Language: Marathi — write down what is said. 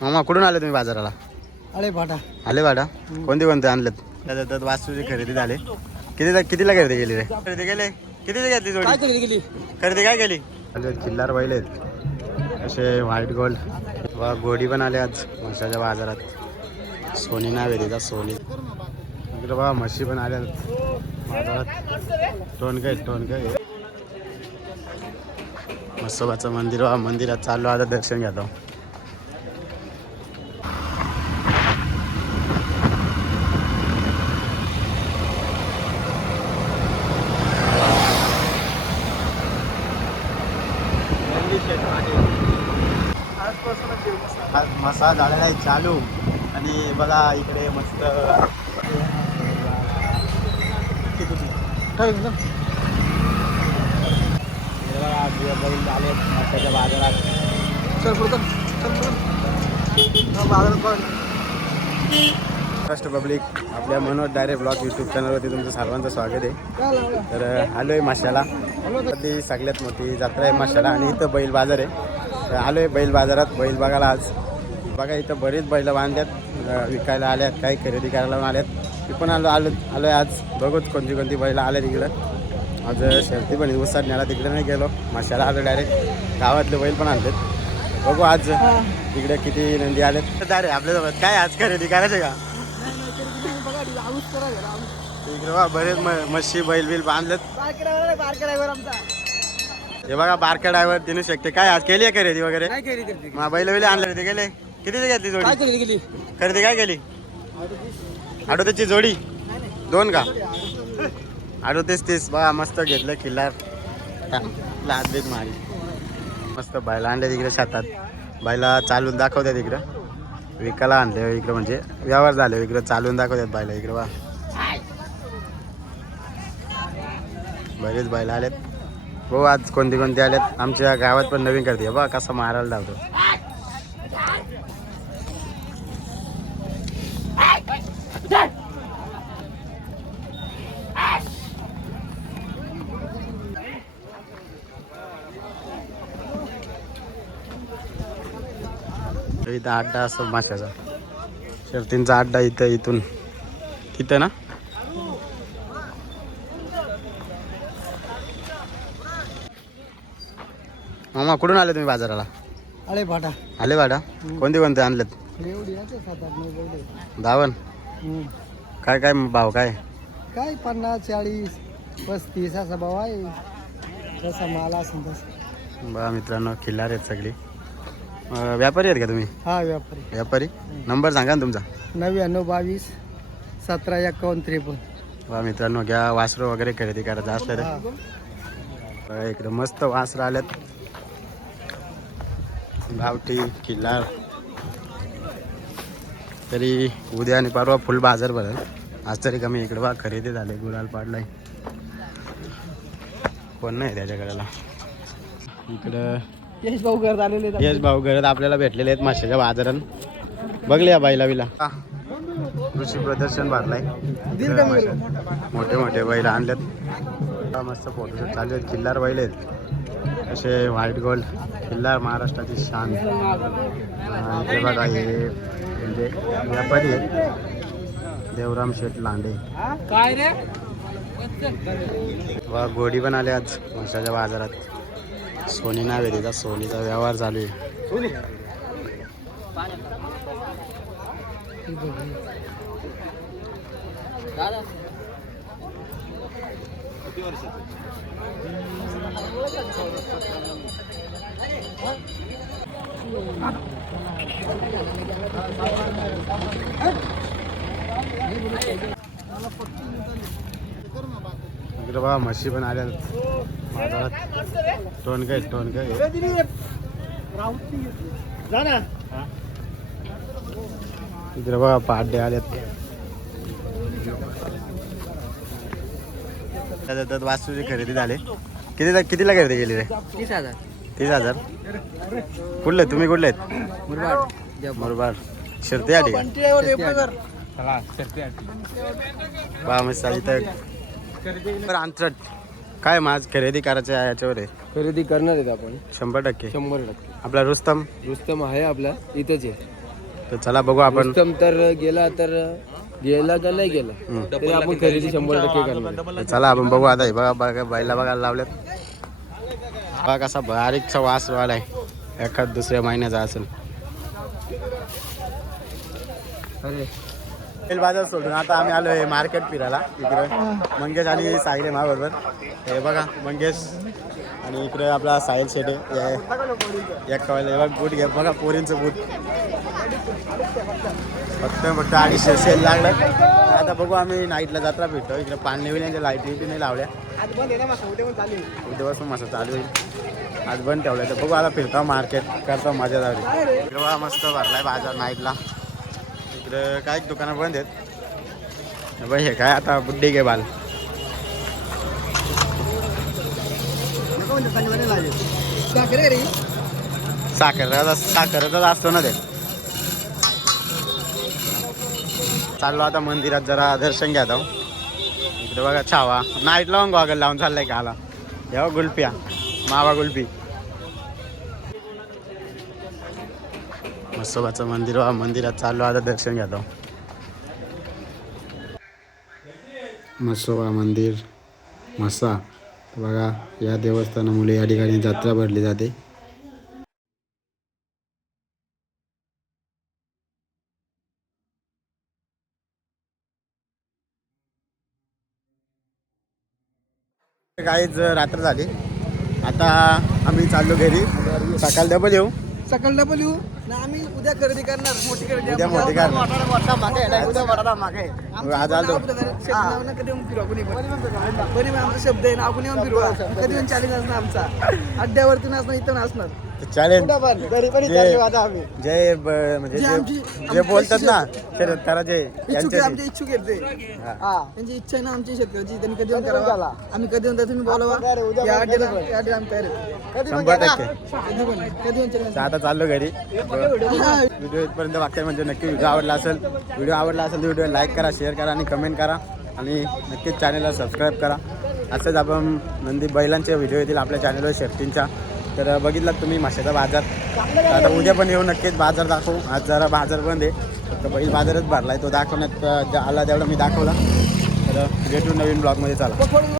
मामा कुठून आले तुम्ही बाजाराला? अरे भाटा आले बाडा. कोणते आणलेत? त्याच्यात वास्तूची खरेदी झाली. कितीला खरेदी केली रे? खरेदी केली किती घेतली जोडी? काय खरेदी केली? खरेदी काय केली? किल्लार बैल आहेत असे व्हाईट गोल्ड. वा घोडी पण आले आज म्हशाच्या बाजारात. सोनी नाव आहे तिचा, सोनी. इकडे बा म्हशी पण आल्या बाजारात. टोनके मसोबाचं मंदिर. वा मंदिरात चाललो आता दर्शन घेतो. मसाला झालेला आहे चालू. आणि बघा इकडे मस्त बैल आले मसाच्या बाजारात. फर्स्ट पब्लिक आपल्या मनोज डायरेक्ट ब्लॉग यूट्यूब चॅनलवरती तुमचं सर्वांचं स्वागत आहे. तर आलो आहे माशाला. ती सगळ्यात मोठी जत्रा आहे माशाला. आणि इथं बैल बाजार आहे. तर आलो आहे बैल बाजारात बैल बघायला. आज बघा इथं बरीच बैलं बांधल्यात, विकायला आल्यात, काही खरेदी करायला पण आल्यात. मी पण आलो आहे आज. बघूच कोणती बैलं आल्या तिकडं. आज शर्ती पण उत्साह न्याला तिकडे नाही गेलो. माशाला आलो डायरेक्ट. गावातले बैल पण आणलेत. बघू आज तिकडे किती नंदी आलेत. रे आपल्यासोबत काय आज खरेदी करायचं का? इकडे बघा बरेच म्हशी बैल बांधलेत. हे बघा बारका ड्रायव्हर दिनू शकते. काय आज केली आहे खरेदी वगैरे? बैल आणले होते गेले. किती घेतली जोडी? खरेदी काय केली? 38ची जोडी 2 का? 38-30. बघा मस्त घेतलं किल्लार. लादबीत मारी मस्त बैला आणले तिकडे शेतात. बैला चालून दाखवतात इकडं. विकायला आणले इकडं, म्हणजे व्यवहार झाले इकडं. चालून दाखवतात बैला इकडं. बा बरेच बैला आलेत. हो आज कोणते आलेत. आमच्या गावात पण नवीन करते. बघा कसं मारायला लावतो. इथं अड्डा असतो माशाचा. शर्तींचा अड्डा इथून तिथं ना. मामा कुठून आले तुम्ही बाजाराला? अरे भाटा आले बाडा. कोणते आणलेत? 10. काय भाव काय? काय 50, 40, 35 असा भाव आहे. जसा माल असेल तसं. बघा मित्रांनो खिल्लार आहेत सगळी. व्यापारी आहेत का तुम्ही? हा व्यापारी. नंबर सांगा ना तुमचा. 99 22 17 51 53. बघा मित्रांनो घ्या. वासरं वगैरे खरेदी करायचं असलं तर बघा इकडे मस्त वासरं आल्यात. गावठी किल्लार. तरी उद्या आणि परवा फुल बाजार भरेल. आज तरी कमी इकडे बघा खरेदी झाले. गुलाल पाडलाय. कोण नाही त्याच्याकडेला. इकडं यश भाऊ घरात आलेले. यश भाऊ घरात आपल्याला भेटलेले आहेत माशाच्या बाजारात. बघले या बैला कृषी प्रदर्शन भरलाय. मोठे बैल आणलेत. मस्त फोटोशूट चालू आहेत. किल्लार बैल आहेत असे व्हाईट गोल्ड. किल्लार महाराष्ट्राची शान. इथे बघा हे म्हणजे व्यापारी आहेत. देवराम शेठ लांडे. काय रे? वा घोडी पण आले आज म्हशाच्या बाजारात. सोनी नाव आहे तिचा, सोनीचा व्यवहार चालू आहे. इकडे बघा म्हशी पण आल्या बाजारात. टोनके इकडे बघा पहाटे आल्यात. त्याच्यात वास्तूची खरेदी झाली. कितीला खरेदी केली रे? 30,000. कुठले तुम्ही? कुठले आहेत? मुरबाड. शर्ती आली का? मस्त इथं अंतरट. काय माझ खरेदी करायचं आहे याच्यावर आहे. खरेदी करणार आहेत आपण 100%. 100%. आपला रुस्तम आहे आपला इथेच आहे. तर चला बघू आपण. उत्तम तर गेला का नाही गेला हम्म. तरी आपण खरेदी 100% करणार. तर चला आपण बघू आता. हे बघा बघा बैला बघायला लावल्यात. बघा कसा बारीकचा वास वालाय. एखाद दुसऱ्या महिन्याचा असेल. अरे बैल बाजार सोडून आता आम्ही आलोय मार्केट फिरायला. इकडे मंगेश आणि साहिल आहे माझ्याबरोबर. हे बघा मंगेश आणि इकडे आपला साहिल शेटे एक कवायला. हे बघा बूट घ्या बघा पोरींचं बूट फक्त 250 सेल लागलं. आता बघू आम्ही नाईटला जत्रा भेटतो. इकडे पाणी विल्यांच्या लाईटी नाही लावल्या. उद्यापासून मस्त चालू होईल. आज बंद ठेवलं तर बघू आता फिरतो मार्केट करतो मजा झाली. इकडे बघा मस्त भरलाय बाजार नाईटला. इकडे काय दुकानं बंद आहेत. बाई हे काय आता बुड्डी घे बाल. साखरेचाच असतो ना ते. चाललो आता मंदिरात जरा दर्शन घ्या जाऊ. इकडे बघा छावा नाईट लावून गॉगल लावून चाललाय का आला. या गुल्फ्या मावा गुल्फी. मसोबाचं मंदिर वा मंदिरात चाललो आता दर्शन घ्या जाऊ. मसोबा मंदिर मसा. बघा या देवस्थानामुळे या ठिकाणी जत्रा भरली जाते. काहीच रात्र झाली. आता आम्ही चाललो घरी. सकाळ डबल येऊ. सकाळ डबल येऊ ना आम्ही उद्या खरेदी करणार. मोठी खरेदी उद्या मोठी करणार. आज आलो. कधी येऊन फिरवा कुणी बरी आमचा शब्द आहे ना. आपण येऊन फिरवा कधी येऊन चॅलेंज असणार आमचा. अड्ड्यावरती नसणार इथं नसणार. चॅलेंज आम्ही जे म्हणजे जे बोलतात ना शेतकऱ्याचे आमचे इच्छुक आहेत ते. त्यांची इच्छा आहे ना आमची शेतकऱ्याची. त्यांनी कधी येऊन करावा. आम्ही कधी येऊन तुम्ही बोलावा. या अड्ड्याला आम्ही तयार आहे. 100%. कधी येऊन आता चाललो घरी. व्हिडिओ इथपर्यंत वाटतंय म्हणजे नक्की व्हिडिओ आवडला असेल. व्हिडिओ व्हिडिओ लाईक करा, शेअर करा आणि कमेंट करा. आणि नक्कीच चॅनलला सबस्क्राईब करा. असंच आपण नंदी बैलांचे व्हिडिओ येतील आपल्या चॅनलवर शर्तींच्या. तर बघितलात तुम्ही माशाचा बाजार. आता उद्या पण येऊ नक्कीच बाजार दाखवू. आज जरा बाजार बंद आहे. फक्त बैल बाजारच भरला आहे. तो दाखवण्यात आला तेवढा मी दाखवला. तर भेटू नवीन ब्लॉगमध्ये. चला.